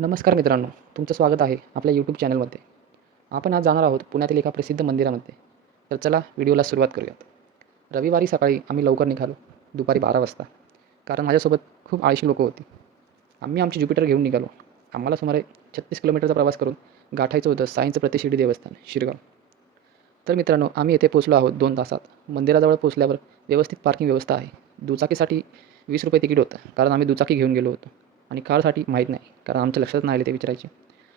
नमस्कार मित्रांनो, तुमचं स्वागत आहे आपल्या यूट्यूब चॅनलमध्ये. आपण आज जाणार आहोत पुण्यातील एका प्रसिद्ध मंदिरामध्ये. तर चला व्हिडिओला सुरुवात करूयात. रविवारी सकाळी आम्ही लवकर निघालो, दुपारी 12 वाजता. कारण माझ्यासोबत खूप आळशी लोकं होती. आम्ही आमची ज्युपिटर घेऊन निघालो. आम्हाला सुमारे 36 किलोमीटरचा प्रवास करून गाठायचं होतं साईंचं प्रतिशिर्डी देवस्थान, शिरगाव. तर मित्रांनो, आम्ही येथे पोहोचलो आहोत 2 तासात. मंदिराजवळ पोहोचल्यावर व्यवस्थित पार्किंग व्यवस्था आहे. दुचाकीसाठी ₹20 तिकीट होतं, कारण आम्ही दुचाकी घेऊन गेलो होतो. आणि कारसाठी माहीत नाही, कारण आमच्या लक्षात नाही आले ते विचारायचे.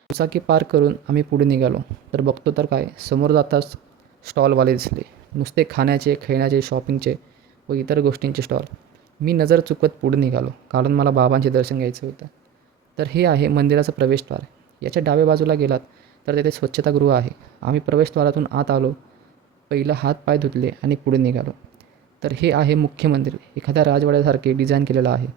दुचाकी पार्क करून आम्ही पुढे निघालो. तर बघतो तर काय, समोर जाताच स्टॉलवाले दिसले. नुसते खाण्याचे, खेळण्याचे, शॉपिंगचे व इतर गोष्टींचे स्टॉल. मी नजर चुकवत पुढे निघालो, कारण मला बाबांचे दर्शन घ्यायचं होतं. तर हे आहे मंदिराचं प्रवेशद्वार. याच्या डाव्या बाजूला गेलात तर तेथे स्वच्छतागृह आहे. आम्ही प्रवेशद्वारातून आत आलो, पहिलं हात-पाय धुतले आणि पुढे निघालो. तर हे आहे मुख्य मंदिर. एखाद्या राजवाड्यासारखे डिझाईन केलेलं आहे.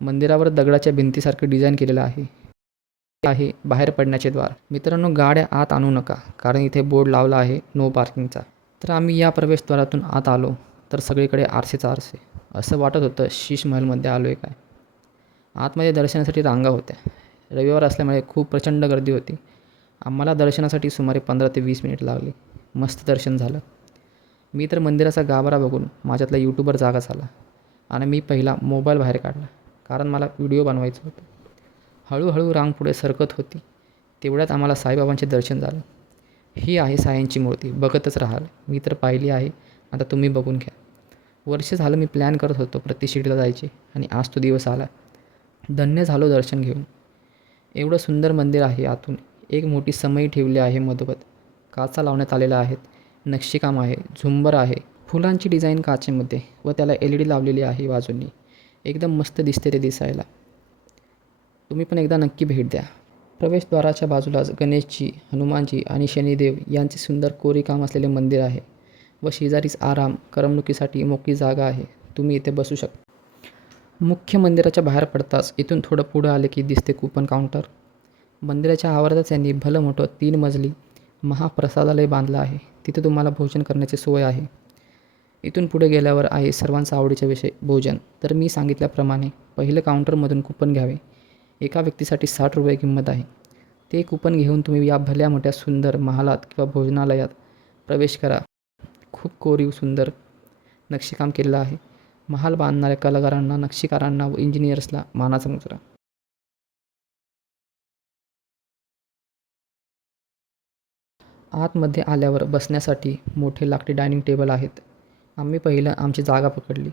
मंदिरावर दगडाच्या भिंतीसारखे डिझाईन केलेलं आहे. हे आहे बाहेर पडण्याचे द्वार. मित्रांनो, गाड्या आत आणू नका, कारण इथे बोर्ड लावला आहे नो पार्किंगचा. तर आम्ही या प्रवेशद्वारातून आत आलो तर सगळीकडे आरसेच आरसे. असं वाटत होतं शीश महलमध्ये आलो आहे काय. आतमध्ये दर्शनासाठी रांगा होत्या. रविवार असल्यामुळे खूप प्रचंड गर्दी होती. आम्हाला दर्शनासाठी सुमारे 15 ते 20 मिनिट लागली. मस्त दर्शन झालं. मी तर मंदिराचा गाभारा बघून माझ्यातला यूट्यूबर जागा झाला आणि मी पहिला मोबाईल बाहेर काढला, कारण मला व्हिडिओ बनवायचं होतं. हळूहळू रांग पुढे सरकत होती. तेवढ्यात आम्हाला साईबाबांचे दर्शन झालं. ही आहे साईंची मूर्ती, बघतच राहाल. मी तर पाहिली आहे, आता तुम्ही बघून घ्या. वर्ष झालं मी प्लॅन करत होतो प्रतिशिर्डीला जायचे आणि आज तो दिवस आला. धन्य झालो दर्शन घेऊन. एवढं सुंदर मंदिर आहे. आतून एक मोठी समई ठेवली आहे मधोमध. काचा लावण्यात आलेल्या आहेत. नक्षीकाम आहे, झुंबर आहे, फुलांची डिझाईन काचेमध्ये व त्याला LED लावलेली आहे बाजूंनी. एकदम मस्त दिसते ते दिसायला. तुम्ही पण एकदा नक्की भेट द्या. प्रवेशद्वाराच्या बाजूलाच गणेशजी, हनुमानजी आणि शनिदेव यांचे सुंदर कोरीवकाम असलेले मंदिर आहे व शेजारीच आराम, करमणुकीसाठी मोकळी जागा आहे. तुम्ही इथे बसू शकता. मुख्य मंदिराच्या बाहेर पडताच इथून थोडं पुढं आले की दिसते कूपन काउंटर. मंदिराच्या आवारातच यांनी भलं मोठं 3 मजली महाप्रसादालय बांधलं आहे. तिथे तुम्हाला भोजन करण्याची सोय आहे. इथून पुढे गेल्यावर आहे सर्वांचा आवडीचा विषय, भोजन. तर मी सांगितल्याप्रमाणे पहिलं काउंटरमधून कूपन घ्यावे. एका व्यक्तीसाठी ₹60 किंमत आहे. ते कूपन घेऊन तुम्ही या भल्या मोठ्या सुंदर महालात किंवा भोजनालयात प्रवेश करा. खूप कोरीव सुंदर नक्षीकाम केलेलं आहे. महाल बांधणाऱ्या कलाकारांना, नक्षीकारांना व इंजिनियर्सला मानाचा मुजरा. आतमध्ये आल्यावर बसण्यासाठी मोठे लाकडी डायनिंग टेबल आहेत. आम्ही पहिलं आमची जागा पकडली,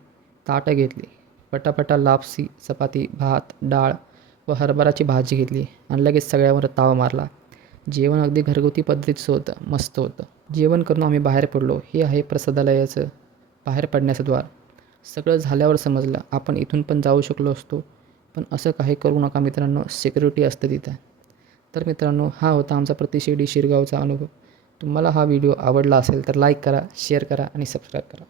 ताटं घेतली. पटापटा लापसी, चपाती, भात, डाळ व हरभराची भाजी घेतली आणि लगेच सगळ्यावर ताव मारला. जेवण अगदी घरगुती पद्धतीचं होतं, मस्त होतं. जेवण करून आम्ही बाहेर पडलो. हे आहे प्रसादालयाचं बाहेर पडण्याचं द्वार. सगळं झाल्यावर समजलं आपण इथून पण जाऊ शकलो असतो, पण असं काही करू नका मित्रांनो, सिक्युरिटी असते तिथं. तर मित्रांनो, हा होता आमचा प्रतिशिर्डी शिरगावचा अनुभव. तुम्हाला हा व्हिडिओ आवडला असेल तर लाईक करा, शेअर करा आणि सबस्क्राईब करा.